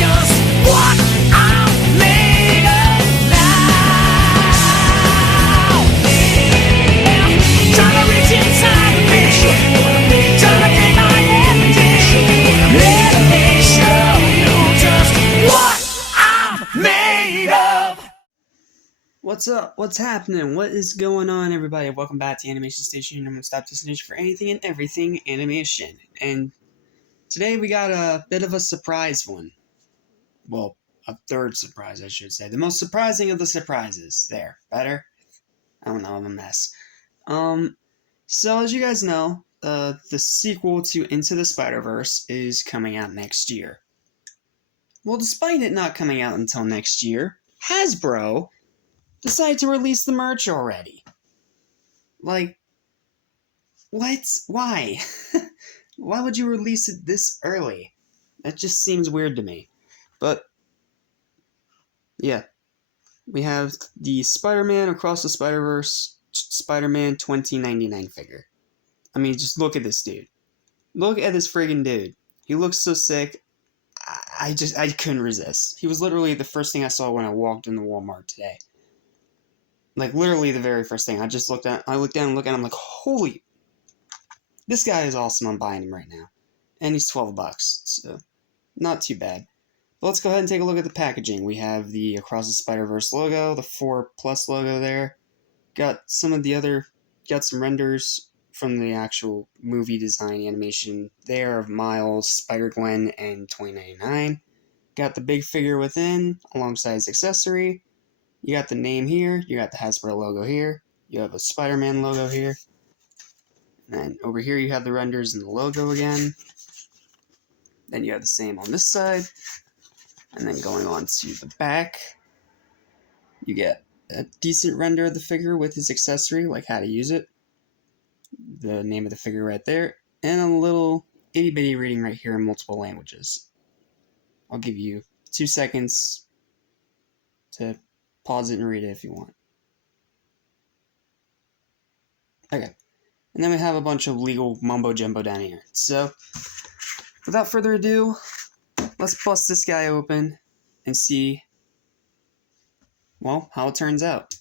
just what I'm made of now. Trying to reach inside of me, trying to get my energy. Let me show you just what I'm made of. What's up? What's happening? What is going on, everybody? Welcome back to Animation Station, your number stop destination for anything and everything animation. And today we got a bit of a surprise one. Well, a third surprise, I should say. The most surprising of the surprises. There. Better? I don't know, I'm a mess. So as you guys know, the sequel to Into the SpiderVerse is coming out next year. Well, despite it not coming out until next year, HASBRO decided to release the merch already. Like, what? Why? Why would you release it this early? That just seems weird to me. But, yeah. We have the Spider-Man Across the Spider-Verse Spider-Man 2099 figure. I mean, just look at this dude. Look at this friggin' dude. He looks so sick. I couldn't resist. He was literally the first thing I saw when I walked into Walmart today. Like, literally the very first thing. I looked down and looked at him, I'm like, holy, this guy is awesome, I'm buying him right now. And he's $12, so not too bad. But let's go ahead and take a look at the packaging. We have the Across the Spider-Verse logo, the 4+ logo there. Got some renders from the actual movie design animation there of Miles, Spider-Gwen, and 2099. Got the big figure within, alongside his accessory. You got the name here, you got the HASBRO logo here, you have a Spider-Man logo here, and then over here you have the renders and the logo again. Then you have the same on this side, and then going on to the back, you get a decent render of the figure with his accessory, like how to use it, the name of the figure right there, and a little itty-bitty reading right here in multiple languages. I'll give you 2 seconds to pause it and read it if you want. Okay. And then we have a bunch of legal mumbo-jumbo down here. So, without further ado, let's bust this guy open and see, well, how it turns out.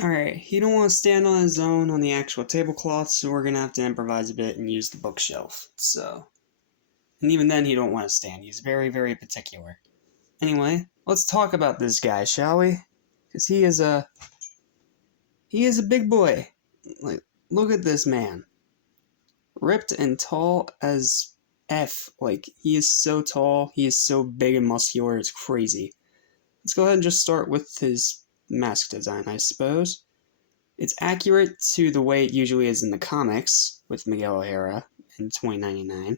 Alright, he don't want to stand on his own on the actual tablecloth, so we're going to have to improvise a bit and use the bookshelf. So, and even then he don't want to stand. He's very, very particular. Anyway, let's talk about this guy, shall we? Because he is a big boy. Like, look at this man. Ripped and tall as F. Like, he is so tall, he is so big and muscular, it's crazy. Let's go ahead and just start with his mask design, I suppose. It's accurate to the way it usually is in the comics, with Miguel O'Hara in 2099.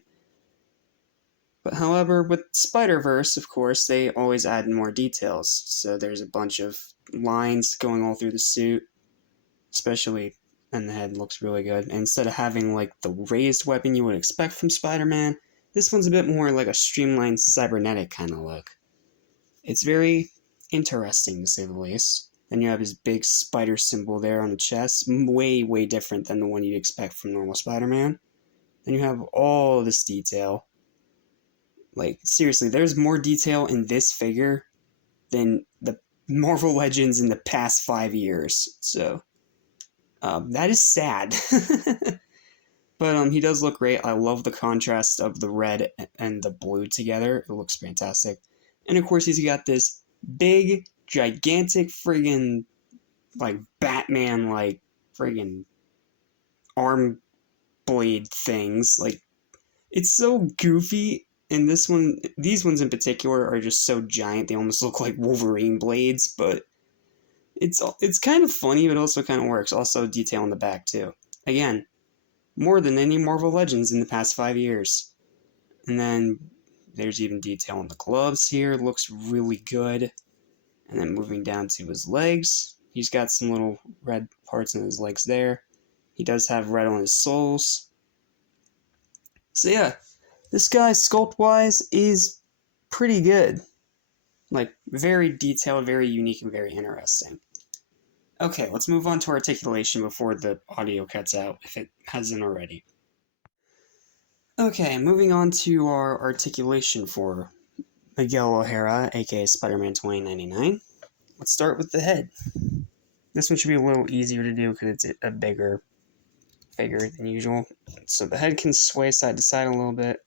But however, with SpiderVerse, of course, they always add more details. So there's a bunch of lines going all through the suit, especially, and the head looks really good. And instead of having, like, the raised weapon you would expect from Spider-Man, this one's a bit more like a streamlined cybernetic kind of look. It's very interesting, to say the least. Then you have his big spider symbol there on the chest, way, way different than the one you'd expect from normal Spider-Man. Then you have all this detail. Like, seriously, there's more detail in this figure than the Marvel Legends in the past 5 years. So, that is sad. But, he does look great. I love the contrast of the red and the blue together. It looks fantastic. And, of course, he's got this big, gigantic friggin', like, Batman, like, friggin' arm blade things. Like, it's so goofy. And these ones in particular are just so giant, they almost look like Wolverine blades, but it's kind of funny, but also kind of works. Also, detail on the back, too. Again, more than any Marvel Legends in the past 5 years. And then there's even detail on the gloves here, looks really good. And then moving down to his legs, he's got some little red parts in his legs there. He does have red on his soles. So yeah. This guy, sculpt-wise, is pretty good. Like, very detailed, very unique, and very interesting. Okay, let's move on to articulation before the audio cuts out, if it hasn't already. Okay, moving on to our articulation for Miguel O'Hara, aka Spider-Man 2099. Let's start with the head. This one should be a little easier to do because it's a bigger figure than usual. So the head can sway side to side a little bit.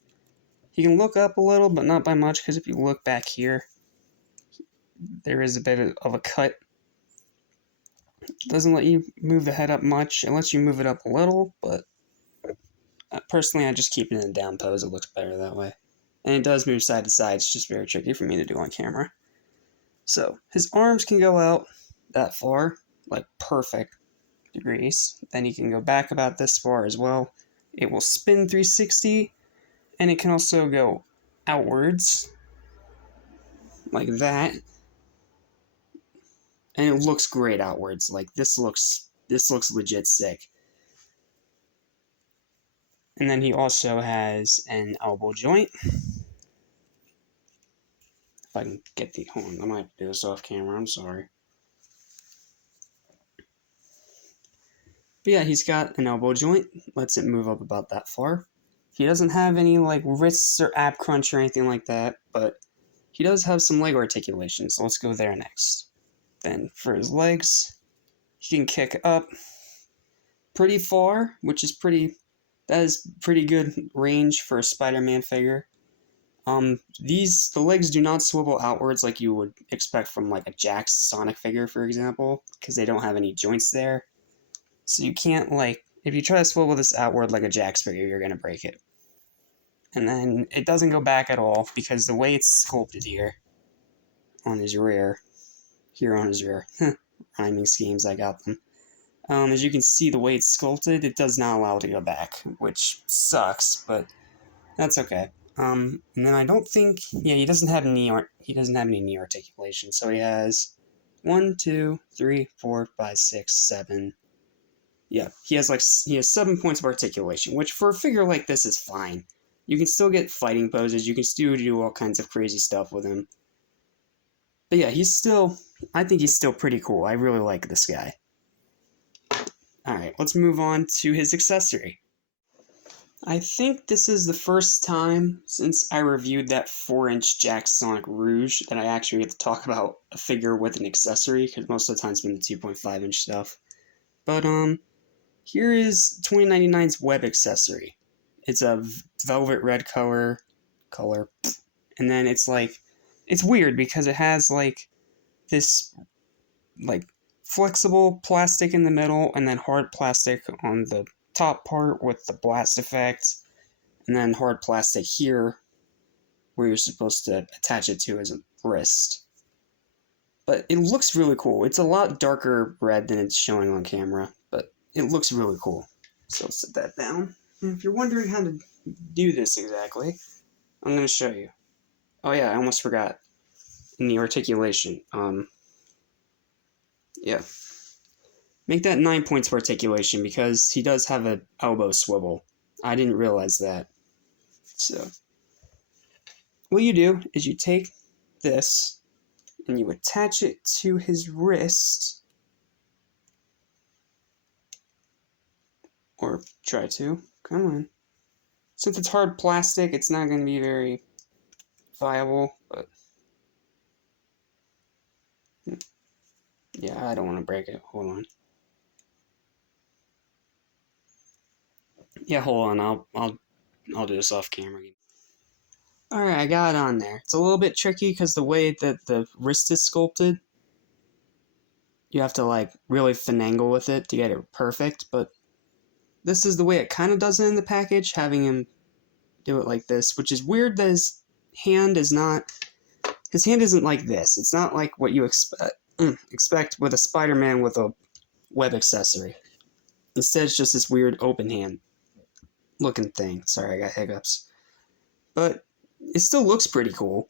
He can look up a little, but not by much, because if you look back here, there is a bit of a cut. It doesn't let you move the head up much. It lets you move it up a little, but personally I just keep it in a down pose. It looks better that way. And it does move side to side. It's just very tricky for me to do on camera. So his arms can go out that far, like perfect degrees. Then he can go back about this far as well. It will spin 360, and it can also go outwards like that. And it looks great outwards. Like this looks legit sick. And then he also has an elbow joint. If I can get the... Hold on, I might do this off camera, I'm sorry. But yeah, he's got an elbow joint. Lets it move up about that far. He doesn't have any like wrists or ab crunch or anything like that, but he does have some leg articulation, so let's go there next. Then for his legs, he can kick up pretty far, which is that is pretty good range for a Spider-Man figure. The legs do not swivel outwards like you would expect from like a Jax Sonic figure, for example, because they don't have any joints there. So you can't, like, if you try to swivel this outward like a Jax figure, you're gonna break it. And then it doesn't go back at all because the way it's sculpted here on his rear, rhyming schemes, I got them. As you can see, the way it's sculpted, it does not allow it to go back, which sucks, but that's okay. And then I don't think, he doesn't have any knee articulation, so he has 1, 2, 3, 4, 5, 6, 7. Yeah, he has 7 points of articulation, which for a figure like this is fine. You can still get fighting poses, you can still do all kinds of crazy stuff with him. But yeah, I think he's still pretty cool. I really like this guy. Alright, let's move on to his accessory. I think this is the first time since I reviewed that 4-inch Jax Sonic Rouge that I actually get to talk about a figure with an accessory, because most of the time it's been the 2.5-inch stuff. But, here is 2099's web accessory. It's a velvet red color, and then it's weird because it has, this, flexible plastic in the middle, and then hard plastic on the top part with the blast effect, and then hard plastic here where you're supposed to attach it to his wrist. But it looks really cool. It's a lot darker red than it's showing on camera, but it looks really cool. So set that down. And if you're wondering how to do this exactly, I'm going to show you. Oh yeah, I almost forgot. In the articulation, yeah. Make that 9 points of articulation because he does have an elbow swivel. I didn't realize that. So, what you do is you take this and you attach it to his wrist. Or try to. Come on. Since it's hard plastic, it's not going to be very viable, but... yeah, I don't want to break it. Hold on. Yeah, hold on. I'll do this off camera. Alright, I got it on there. It's a little bit tricky because the way that the wrist is sculpted, you have to really finagle with it to get it perfect, but this is the way it kind of does it in the package, having him do it like this, which is weird that his hand isn't like this. It's not like what you expect with a Spider-Man with a web accessory. Instead, it's just this weird open hand looking thing. Sorry, I got hiccups. But it still looks pretty cool.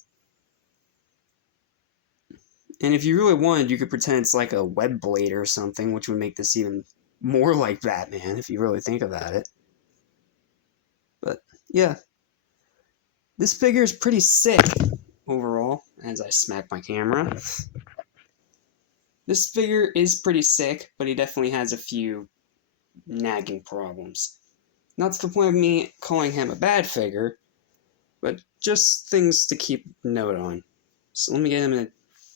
And if you really wanted, you could pretend it's like a web blade or something, which would make this even more like Batman, if you really think about it. But, yeah. This figure is pretty sick, overall, as I smack my camera. This figure is pretty sick, but he definitely has a few nagging problems. Not to the point of me calling him a bad figure, but just things to keep note on. So let me get him in a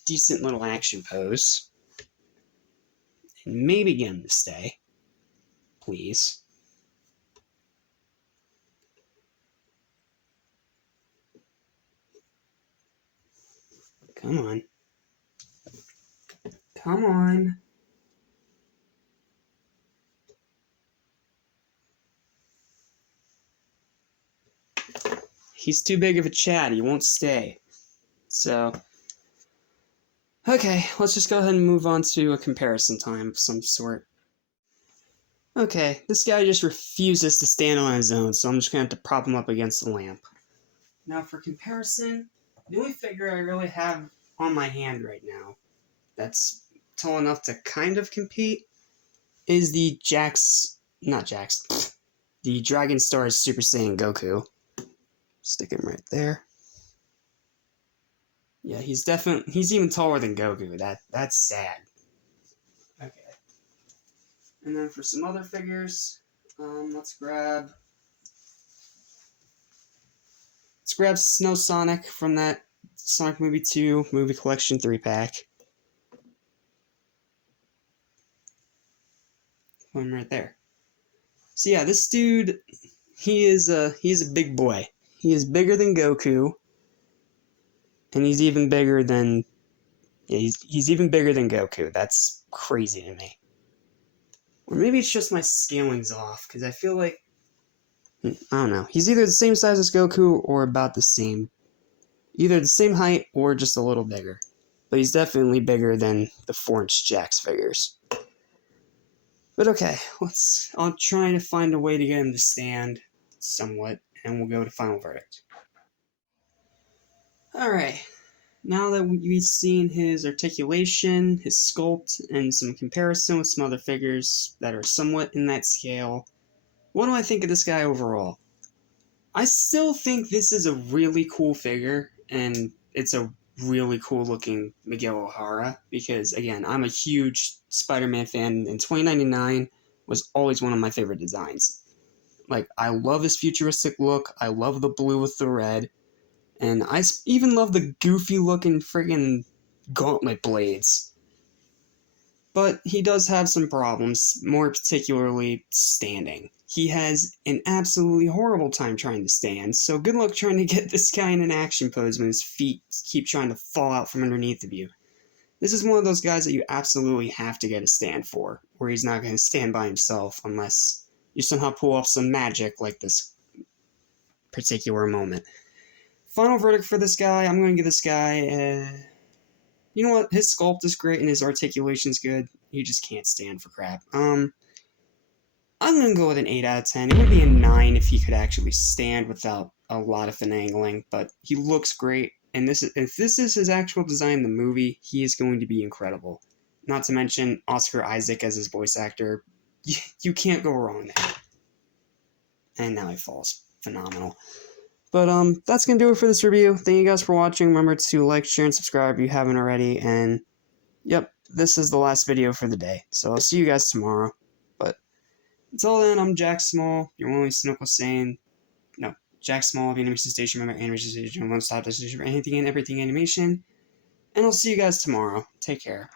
decent little action pose. And maybe get him to stay. Please. Come on. Come on. He's too big of a Chad. He won't stay. So, okay, let's just go ahead and move on to a comparison time of some sort. Okay, this guy just refuses to stand on his own, so I'm just going to have to prop him up against the lamp. Now, for comparison, the only figure I really have on my hand right now that's tall enough to kind of compete is the the Dragon Stars Super Saiyan Goku. Stick him right there. Yeah, he's even taller than Goku. That's sad. Okay. And then for some other figures, let's grab Snow Sonic from that Sonic Movie 2 movie collection 3-pack. Put him right there. So yeah, this dude, he's a big boy. He is bigger than Goku, and he's even bigger than he's even bigger than Goku. That's crazy to me. Or maybe it's just my scaling's off, because I feel like I don't know. He's either the same size as Goku or about the same. Either the same height or just a little bigger. But he's definitely bigger than the 4-inch Jax figures. But okay, I'll try to find a way to get him to stand somewhat, and we'll go to final verdict. Alright, now that we've seen his articulation, his sculpt, and some comparison with some other figures that are somewhat in that scale, what do I think of this guy overall? I still think this is a really cool figure, and it's a really cool looking Miguel O'Hara, because again, I'm a huge Spider-Man fan, and 2099 was always one of my favorite designs. Like, I love his futuristic look, I love the blue with the red, and I even love the goofy looking friggin' gauntlet blades. But he does have some problems, more particularly standing. He has an absolutely horrible time trying to stand, so good luck trying to get this guy in an action pose when his feet keep trying to fall out from underneath of you. This is one of those guys that you absolutely have to get a stand for, where he's not going to stand by himself unless you somehow pull off some magic like this particular moment. Final verdict for this guy, I'm going to give this guy, you know what, his sculpt is great and his articulation's good, he just can't stand for crap. I'm going to go with an 8 out of 10. It would be a 9 if he could actually stand without a lot of finagling, but he looks great, and if this is his actual design in the movie, he is going to be incredible. Not to mention Oscar Isaac as his voice actor. You can't go wrong there. And now he falls. Phenomenal. But that's going to do it for this review. Thank you guys for watching. Remember to like, share, and subscribe if you haven't already. And, yep, this is the last video for the day. So I'll see you guys tomorrow. But until then, I'm Jack Small, your only cynical saying, no, Jack Small of Animation Station, member Animation Station, one-stop destination for anything and everything animation. And I'll see you guys tomorrow. Take care.